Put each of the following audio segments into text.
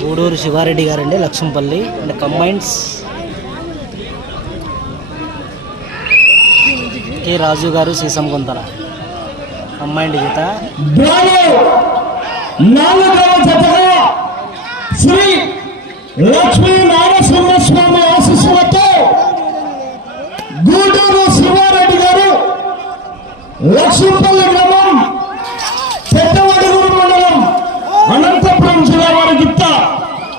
గూడూరు శివారెడ్డి గారండి Lakshmapalli. And combines K Raju గారు సీసం గుంతల కంబైండ్ గీత బ్రావో నాలుగవ జతగా శ్రీ లక్ష్మీ నారసింహస్వామి ఆశీస్సులతో గూడూరు శివారెడ్డి గారు లక్ష్మీపల్లి గ్రామం పెద్దవడుగురు మండలం అనంతపురం జిల్లా వారి గిత్త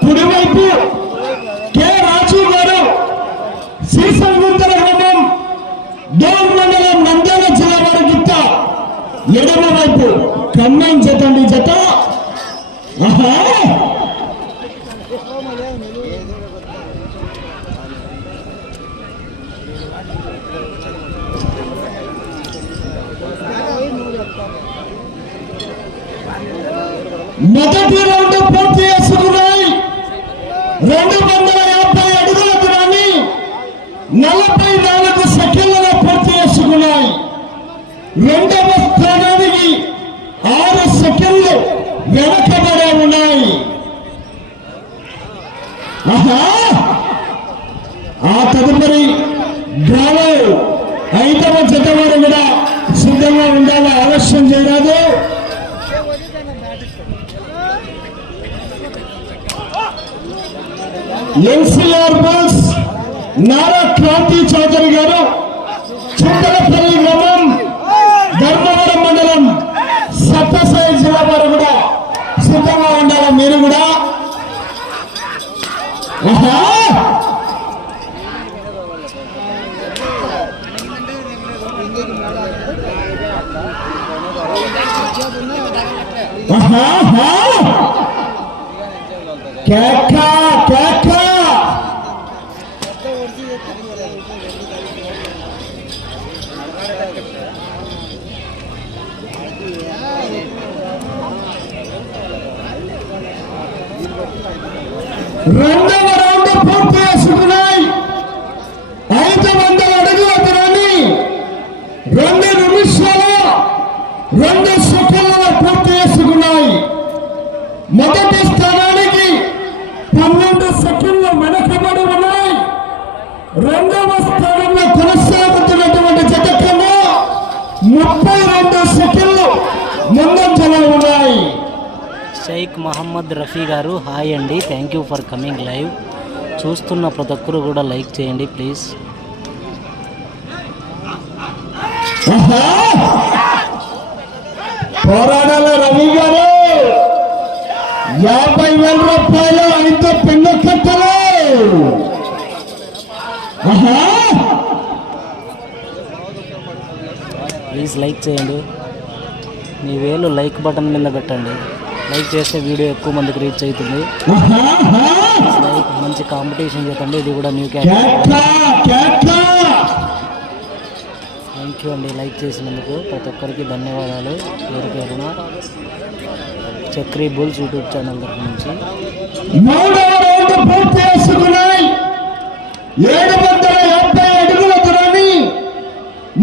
కుడివైపు కె రాజు గారు శ్రీసంగుంతర గ్రామం డోర్ మండలం నంద్యాల జిల్లా వారి గిత్త ఎడమ వైపు కన్నం జత. జత మొదటి రౌండ్ పూర్తి చేసుకున్నాయి రెండు వందల యాభై అడుగుల దూరాన్ని నలభై నాలుగు సెకండ్లలో పూర్తి చేసుకున్నాయి రెండవ స్థానానికి ఆరు సెకండ్లు వెనకబడే ఉన్నాయి ఆహా ఆ తదుపరి డ్రాలో ఐదవ జత వారు కూడా సిద్ధంగా ఉండాలని ఆలస్యం చేయరాదు. ఎన్సీఆర్ బస్ నారా క్రాంతి చౌదరి గారు చుట్టలపల్లి గ్రామం ధర్మవరం మండలం సత్యసాయి జిల్లా వారు కూడా సిద్ధంగా ఉండాలి మీరు కూడా ఆహా! ఆహా! ఆహా! కేక కేక రెండవ రౌండ్ పూర్తి చేసుకున్నాయి. ఐదు వందల అడుగుల దూరాన్ని. రెండు నిమిషాలు. రెండు సెకండ్లలో పూర్తి చేసుకున్నాయి మొదటి స్థానానికి పన్నెండు సెకండ్లు వెనకబడి ఉన్నాయి. రెండవ స్థానంలో కొనసాగుతున్నటువంటి జత కన్నా ముప్పై రెండు సెకండ్లు ముందంజలో ఉన్నాయి. షైక్ మహమ్మద్ రఫీ గారు హాయ్ అండి. Thank you for coming live చూస్తున్న ప్రతి ఒక్కరు కూడా లైక్ చేయండి ప్లీజ్! పోరాడాల రవి గారు? యాభై వేల రూపాయలు ఐదు పెన్ను కట్టలు! ప్లీజ్ లైక్ చేయండి. మీ వేలు లైక్ బటన్ మీద పెట్టండి. లైక్ చేస్తే వీడియో ఎక్కువ మందికి రీచ్ అవుతుంది! లైక్ మంచి కాంపిటీషన్ చెప్పండి ఇది కూడా న్యూ థ్యాంక్ యూ అండి లైక్ చేసినందుకు. ప్రతి ఒక్కరికి ధన్యవాదాలు. పేరు పేరున చక్రీ బుల్స్ యూట్యూబ్ ఛానల్ తరఫు నుంచి. మూడవ రౌండ్ పూర్తి చేసుకున్నాయి. ఏడు వందల యాభై అడుగుల దూరాన్ని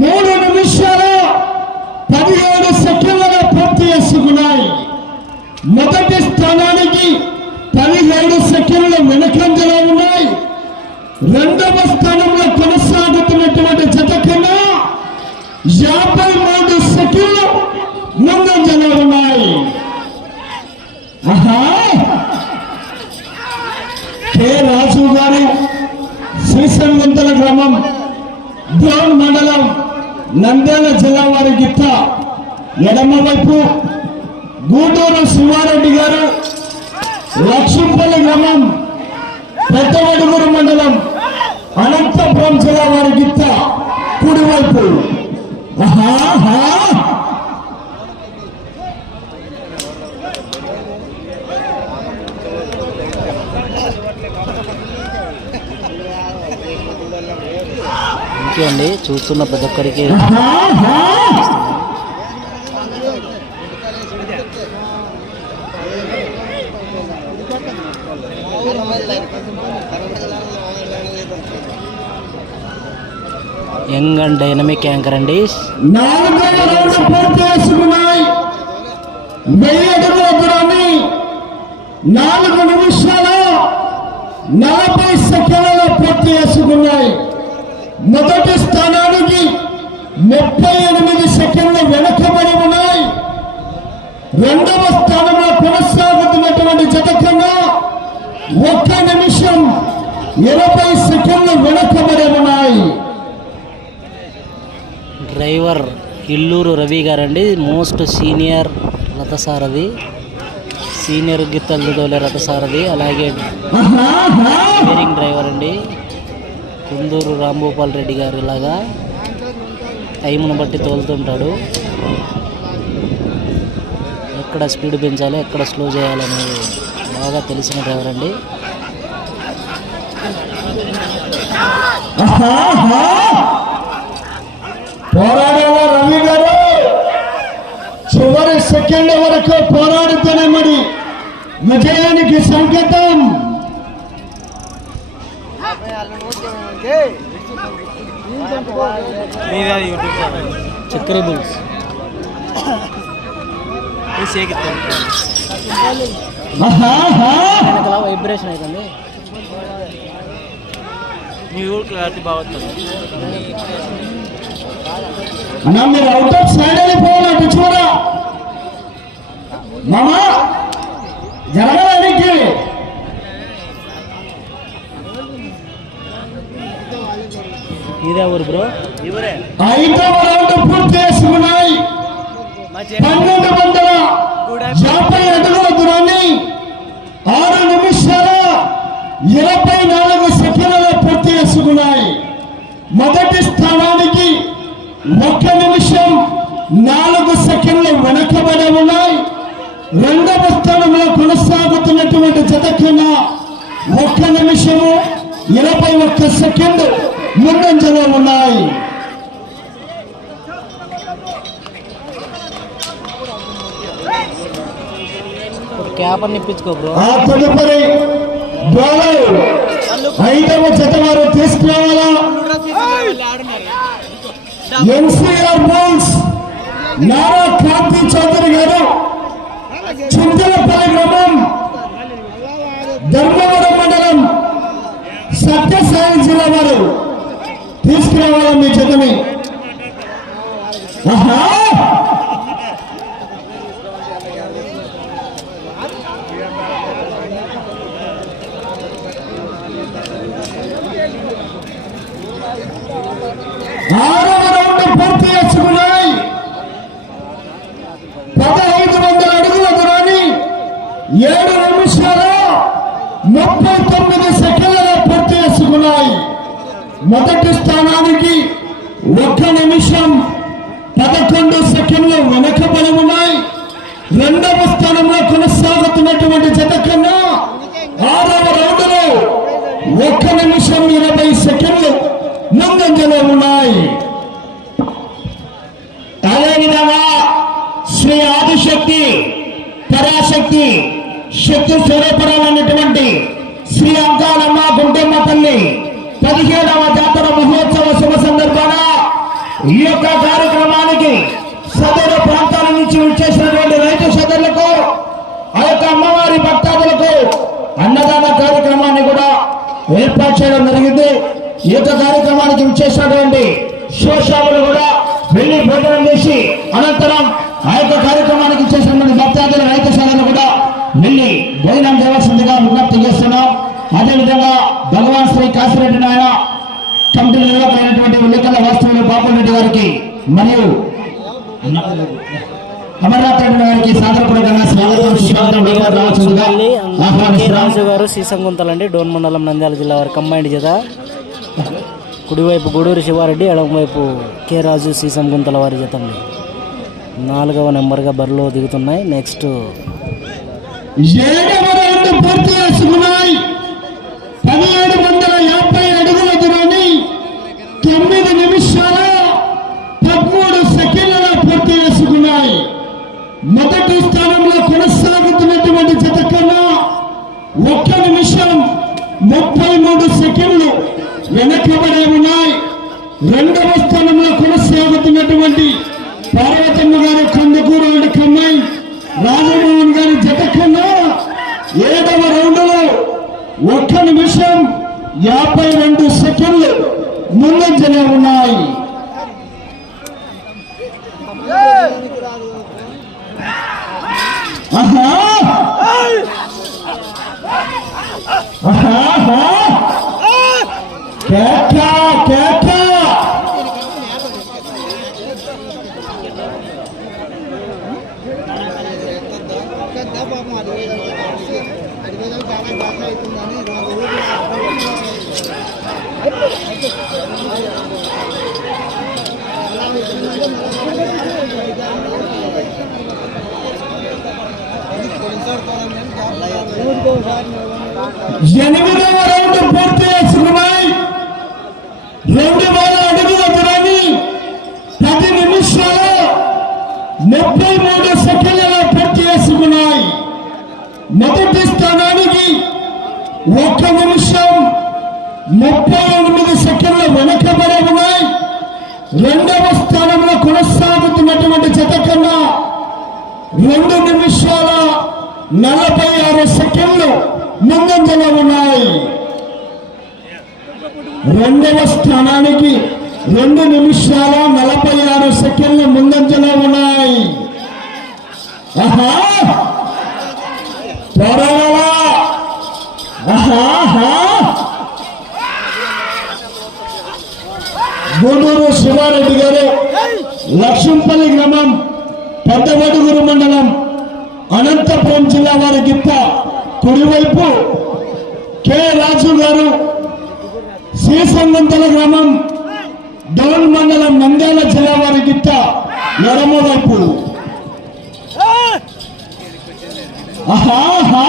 మూడు నిమిషాల పదిహేడు సెకండ్లుగా పూర్తి చేసుకున్నాయి. మొదటి స్థానానికి పదిహేడు సెకండ్లు వెనకంజలో ఉన్నాయి. రెండవ స్థానంలో కొనసాగుతున్నటువంటి జత కన్నా యాభై మూడు సెకండ్లు ముందు ఉన్నాయి ఆహా కె రాజు గారు శ్రీశంగుంతల గ్రామం బ్రౌన్ మండలం నంద్యాల జిల్లా వారి గిత్త ఎడమ వైపు గూడూరు శివారెడ్డి గారు లక్ష్మీపల్లి గ్రామం పెద్దవడుగురు మండలం అనంతపురం జిల్లా వారి గిత్త కుడివైపు. ఆహా. ఆహా. థ్యాంక్ యూ అండి చూస్తున్న ప్రతి ఒక్కరికి యంగ్ అండ్ డైనమిక్ యాంకర్ అండి నాలుగు నిమిషాలు నలభై సెకండ్లలో పూర్తి చేసుకున్నాయి మొదటి స్థానానికి ముప్పై ఎనిమిది సెకండ్లు వెనకబడి ఉన్నాయి. రెండవ స్థానంలో కొనసాగుతున్నటువంటి జత కన్నా ఒక్క నిమిషం ఇరవై సెకండ్లు వెనకబడి ఉన్నాయి. డ్రైవర్ ఇల్లూరు రవి గారండి. మోస్ట్ సీనియర్ రథసారథి. సీనియర్ గిత్తలు తోలే రథసారథి. అలాగే డ్రైవర్ అండి. కుందూరు రాంభూపాల్ రెడ్డి గారు ఇలాగా. టైంను బట్టి తోలుతుంటాడు. ఎక్కడ స్పీడ్ పెంచాలి ఎక్కడ స్లో చేయాలనేది బాగా తెలిసిన డ్రైవర్ అండి రవి గారు. చివరి సెకండ్ వరకు పోరాడితేనే మరి విజయానికి సంకేతం. చక్కెర బుల్స్. వెనకాల వైబ్రేషన్ అవుతుంది అన్నా మీరు అవుట్ ఆఫ్ సైడ్ వెళ్ళిపోవాలి అటు చూడ మామా జరగడానికి ఇదే ఊరు బ్రో? ఐదవ రౌండ్ పూర్తి చేసుకున్నాయి. పన్నెండు వందల యాభై అడుగుల దూరాన్ని ఆరు నిమిషాల ఇరవై నాలుగు సెకండ్లలో పూర్తి చేసుకున్నాయి. మొదటి స్థానానికి ఒక్క నిమిషం నాలుగు సెకండ్లు వెనకబడి ఉన్నాయి. రెండవ స్థానంలో కొనసాగుతున్నటువంటి జత కన్నా ఒక్క నిమిషము ఇరవై ఒక్క సెకండ్ ముందంజలో ఉన్నాయి? బ్రో. ఆ తదుపరి బౌలర్ ఐదవ జత వారు తీసుకురావాలా? ఎన్సీఆర్ బౌల్స్ నారా క్రాంతి చౌదరి గారు చింతలపల్లి గ్రామం ధర్మవరం మండలం సత్యసాయి జిల్లా వారు. తీసుకురావాలా మీ జతని పూర్తి చేసుకున్నాయి. పదహైదు వందల అడుగుల దూరాన్ని ఏడు నిమిషాల ముప్పై తొమ్మిది సెకండ్లలో పూర్తి చేసుకున్నాయి మొదటి స్థానానికి ఒక్క నిమిషం పదకొండు సెకండ్లు వెనకబడి ఉన్నాయి. రెండవ స్థానంలో కొనసాగుతున్నటువంటి జత కన్నా ఆరవ రౌండ్లో ఒక్క నిమిషం ఇరవై సెకండ్లు ముందంజలో ఉన్నాయి. అదేవిధంగా శ్రీ ఆదిశక్తి పరాశక్తి శక్తి స్వరూపరాలైనటువంటి శ్రీ అంకాలమ్మ గుంటమ్మ తల్లి పదిహేడవ ఈ యొక్క కార్యక్రమానికి సదర ప్రాంతాల నుంచి వచ్చేసినటువంటి రైతు సదరులకు ఆ యొక్క అమ్మవారి భక్తాదులకు అన్నదాన కార్యక్రమాన్ని కూడా ఏర్పాటు చేయడం జరిగింది. ఈ యొక్క కార్యక్రమానికి విచ్చేసినటువంటి శివశాములు కూడా వెళ్ళి భోజనం చేసి అనంతరం ఆ యొక్క కార్యక్రమానికి ఇచ్చేసినటువంటి భక్తాదుల రైతు సోదరులు కూడా వెళ్ళి భోజనం చేయవలసిందిగా విజ్ఞప్తి చేస్తున్నాం అదేవిధంగా భగవాన్ శ్రీ కాశీరెడ్డి నాయన కమిటీ నిర్వాహకులైనటువంటి ఉల్లికల్ల వాస్తవులు బాపురెడ్డి గారికి మరియు అమర్నాథ్ రెడ్డి గారికి సాదరపూర్వకంగా స్వాగతం సుస్వాగతం వేడుకలు రావాల్సిందిగా ఆహ్వానిస్తున్నాం. రాజు గారు సీసంగుంతలండి డోన్ మండలం నంద్యాల జిల్లా వారి కంబైండ్ జత. కుడివైపు గూడూరు శివారెడ్డి ఎడమవైపు కె రాజు సీసం గుంతల వారి జత అండి. నాలుగవ నెంబర్గా బరిలో దిగుతున్నాయి. నెక్స్ట్ పూర్తి చేసుకున్నాయి. రెండవ స్థానంలో కొనసాగుతున్నటువంటి పార్వతమ్మ గారు కందుకూరు అండ్ కమ్మాయి రాజమోహన్ గారి జత కన్నా ఏడవ రౌండ్లో ఒక్క నిమిషం యాభై రెండు సెకండ్లు ముందంజనే ఉన్నాయి. ఆహా! ఆహా! కేక కేక! ఎనిమిదవ రౌండ్ పూర్తి చేసుకున్నాయి రెండు వేల అడుగుల దూరాన్ని పది నిమిషాలు ముప్పై మూడు సెకండ్లలో పూర్తి చేసుకున్నాయి మొదటి స్థానానికి ఒక్క నిమిషం ముప్పై ఎనిమిది సెకండ్లు వెనకబడి ఉన్నాయి రెండవ స్థానంలో కొనసాగుతున్నటువంటి జత కన్నా రెండు నిమిషాల నలభై ఆరు సెకండ్లు ముందంజలో ఉన్నాయి. రెండవ స్థానానికి రెండు నిమిషాల నలభై ఆరు సెకండ్లు ముందంజలో ఉన్నాయి. ఆహా! పోరాడాలా ఆహా! గూడూరు శివారెడ్డి గారు లక్ష్మంపల్లి గ్రామం పెద్దవడుగురు మండలం అనంతపురం జిల్లా వారి గిత్త కుడివైపు కె రాజు గారు శ్రీసంగంతల గ్రామం డౌన్ మండలం నంద్యాల జిల్లా వారి గిట్ట ఎడమ వైపు. ఆహా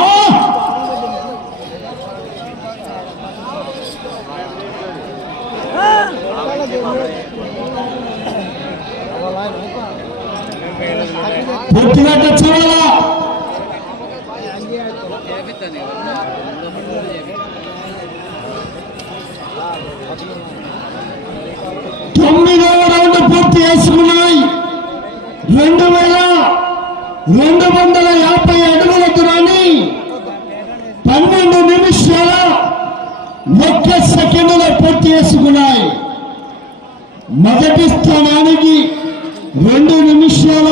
పూర్తిగా చూడాలా తొమ్మిదవ రౌండ్ పూర్తి చేసుకున్నాయి రెండు వేల రెండు వందల యాభై అడుగుల దూరాన్ని పన్నెండు నిమిషాల ఒక్క సెకండ్లో పూర్తి చేసుకున్నాయి. మొదటి స్థానానికి రెండు నిమిషాల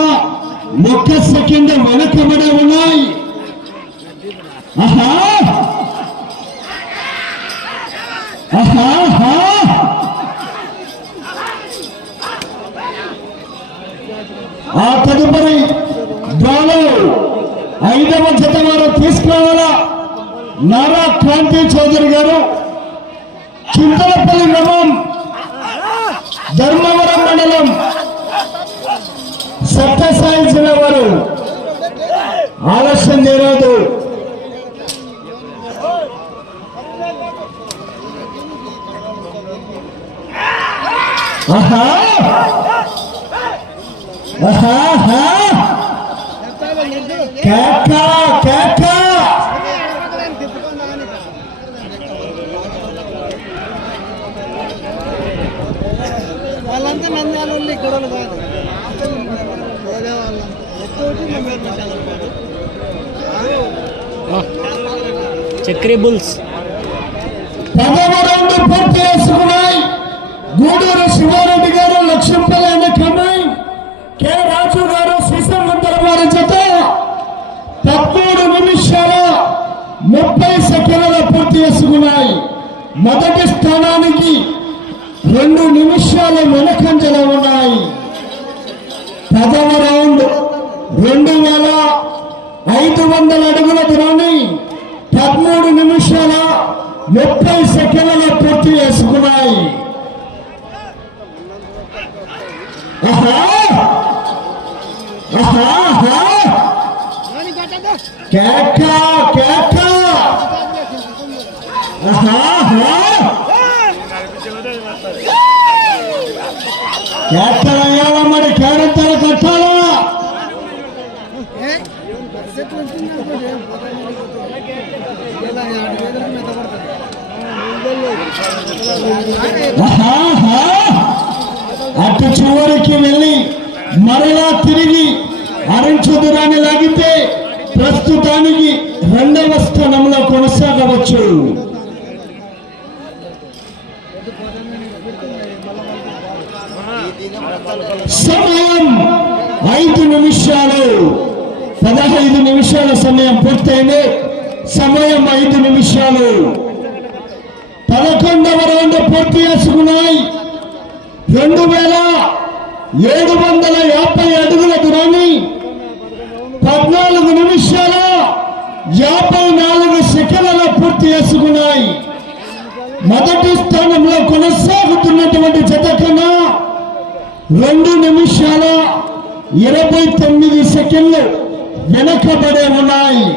ఒక్క సెకండ్ వెనకబడి ఉన్నాయి. ఆహా ఆహా. ఆ తదుపరి డ్రాలో ఐదవ జత వారు తీసుకురావాలా నారా క్రాంతి చౌదరి గారు చింతలపల్లి గ్రామం ధర్మవరం మండలం సత్యసాయి జిల్లా వారు ఆలస్యం చేయరాదు. ఆహా! ఆహా! ఆహా. క్యా కేక వాళ్ళంతా వాళ్ళు వాళ్ళు కాదు వేరే ఒక్కొక్కటి చక్రీ బుల్స్. గూడూరు శివారెడ్డి గారు లక్ష్మీపల్లి అనే కమ్మాయి కె. రాజు గారు శ్రీశంకర్ వారి చేత పదమూడు నిమిషాల ముప్పై సెకండ్ల పూర్తి చేసుకున్నాయి. మొదటి స్థానానికి రెండు నిమిషాలు వెనకంజలో ఉన్నాయి. పదవ రౌండ్ రెండు వేల ఐదు వందల అడుగుల దూరాన్ని పదమూడు నిమిషాల ముప్పై సెకండ్లలో పూర్తి చేసుకున్నాయి. కేక కేక! ఆహా! వేదన మీద పడుతుంది. ఆహాహా! అటు చివరికి వెళ్ళి మరలా తిరిగి అరుణ్ లాగితే ప్రస్తుతానికి రెండవ స్థానంలో కొనసాగవచ్చు సమయం ఐదు నిమిషాలు పదహైదు నిమిషాల సమయం పూర్తయింది. సమయం ఐదు నిమిషాలు. పదకొండవ రౌండ్ పూర్తి చేసుకున్నాయి. రెండు వేల ఏడు వందల యాభై అడుగుల దూరాన్ని పద్నాలుగు నిమిషాల యాభై నాలుగు సెకండ్ల పూర్తి చేసుకున్నాయి మొదటి స్థానంలో కొనసాగుతున్నటువంటి జత కన్నా రెండు నిమిషాల ఇరవై తొమ్మిది సెకండ్లు వెనకబడే ఉన్నాయి.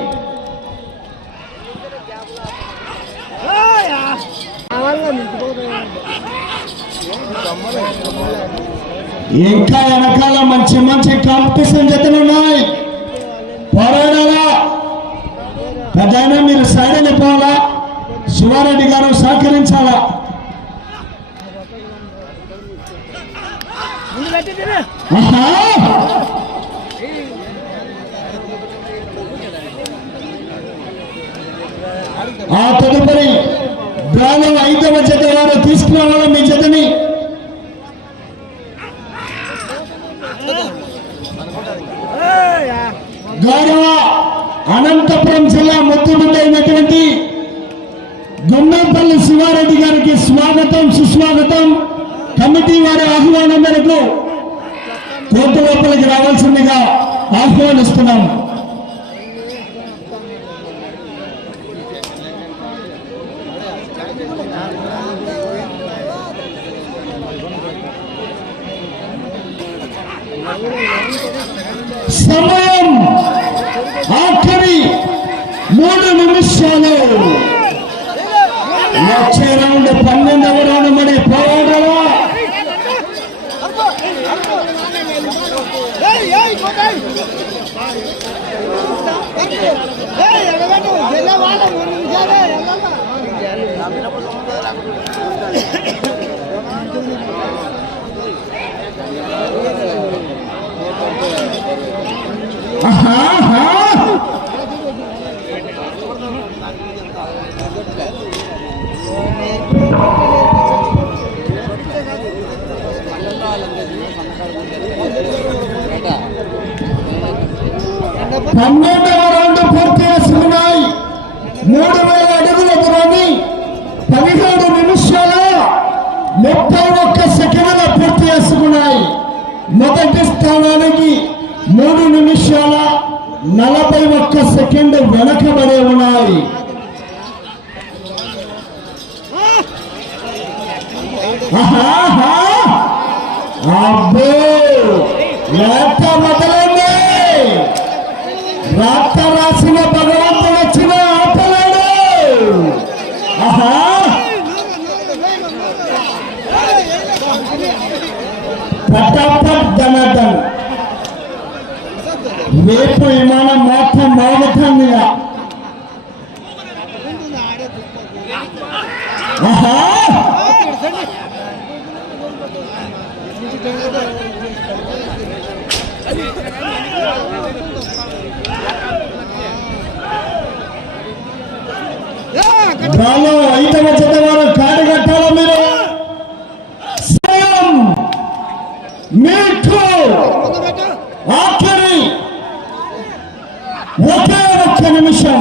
ఇంకా వెనకాల మంచి మంచి కాంపిటీషన్ జతలు ఉన్నాయి. పోరాడాలా? ప్రధాన మీరు సైడ్ వెళ్ళిపోవాలా శివారెడ్డి గారు సహకరించాలా ఆహా! ఆ తదుపరి డ్రాలో ఐదవ జత వారు తీసుకురావాలా మీ జతని. గౌరవ అనంతపురం జిల్లా ముద్దుబిడ్డ అయినటువంటి గుమ్మపల్లి శివారెడ్డి గారికి స్వాగతం సుస్వాగతం. కమిటీ వారి ఆహ్వానం మేరకు కోర్టు లోపలికి రావాల్సిందిగా ఆహ్వానిస్తున్నాం సమయం ఆఖరి మూడు నిమిషాలు వచ్చే రౌండ్ పన్నెండవ రౌండ్ మరి పోరాడరా ఆహా, ఆహా. పన్నెండవ రౌండ్ పూర్తి చేసుకున్నాయి మూడు వేల అడుగుల దూరాన్ని పదిహేడు నిమిషాల ముప్పై ఒక్క సెకండ్ల పూర్తి చేసుకున్నాయి మొదటి స్థానానికి మూడు నిమిషాల నలభై ఒక్క సెకండ్ వెనకబడే రేపు విమానం మాత్రం మోగతుంది ఆహా డ్రాలో ఐదవ జత వారు కాడి కట్టాలా మీరు సమయం మీకు ఆఖరి ఒకే ఒక్క నిమిషం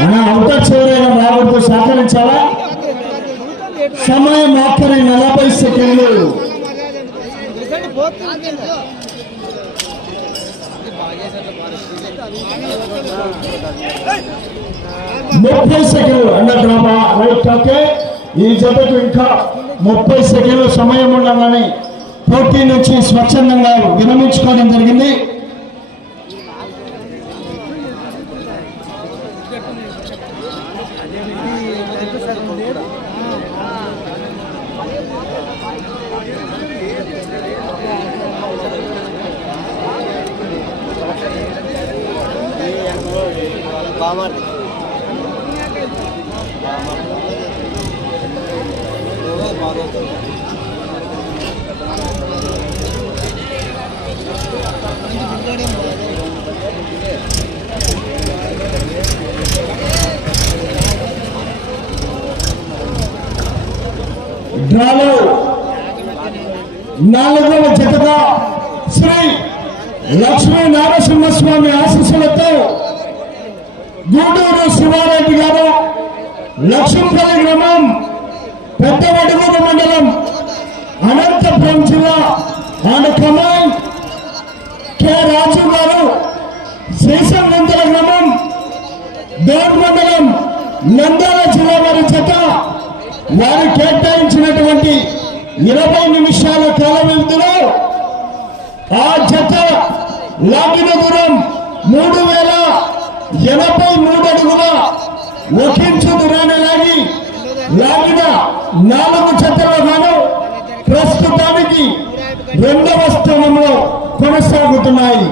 అలా అవుతా చివరైన రాబడుతూ సహకరించాలా సమయం నలభై సెకండ్లు. ముప్పై సెకండ్లు. అన్న డ్రామా రైట్ ఓకే. ఈ జతకు ఇంకా ముప్పై సెకండ్లు సమయం ఉండగానే పోటీ నుంచి స్వచ్ఛందంగా విరమించుకోవడం జరిగింది. డ్రాలో నాలుగవ జతగా శ్రీ లక్ష్మీ నారసింహస్వామి ఆశీస్సులతో గూడూరు శివారెడ్డి గారు లక్ష్మీపల్లి గ్రామం పెద్దవడుగుడు మండలం అనంతపురం జిల్లా ఆడ కమాండ్ కె రాజు గారు శ్రీశంగంతల గ్రామం దోర్ మండలం నందాల జిల్లా వారి చేత వారు కేటాయించినటువంటి ఇరవై నిమిషాల కాల వ్యవధిలో ఆ జత లాగిన దూరం మూడు వేల ఎనభై మూడు అడుగుల ఒకించు దూరాన్ని లాగి లాగిన నాలుగు జతల ప్రస్తుతానికి రెండవ స్థానంలో కొనసాగుతున్నాయి.